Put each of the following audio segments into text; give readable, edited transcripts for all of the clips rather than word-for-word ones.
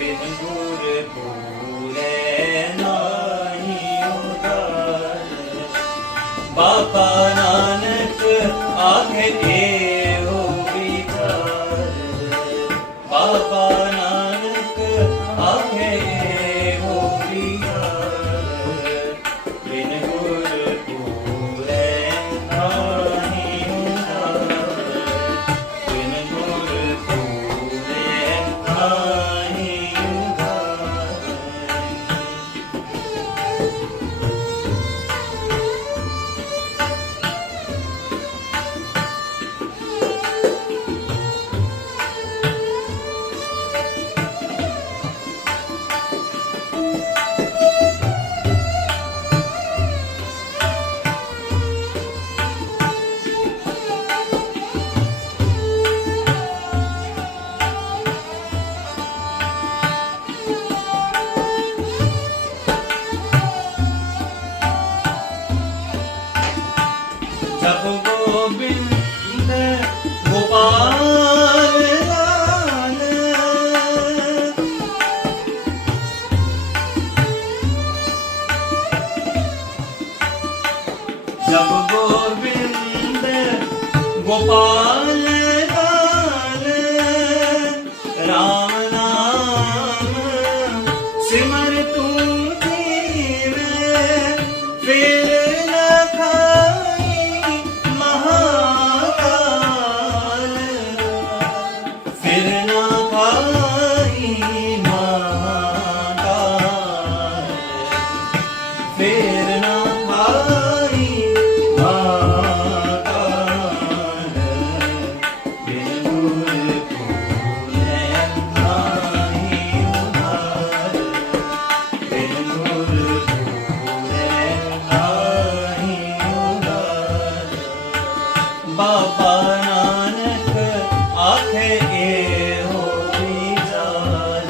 बिन गुर पूरे नाही उधार। बाबा नानक आखे एहो विचार। बाबा नानक आखे एहो विचार। बिन गुर पूरे नाही उधार। बिन गुर पूरे नाही उधार। जब गोविंद गोपाल लाल। जब गोविंद गोपाल लाल। राम नाम सिमर तू जीवे। फिर न खाई महाकाल। फिर न खाई महाकाल। फिर न खाई महाकाल। बिन गुर पूरे नाही उधार। बिन गुर पूरे नाही उधार। बाबा नानक आखे एहो विचार।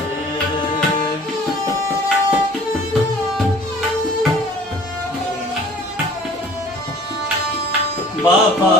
बाबा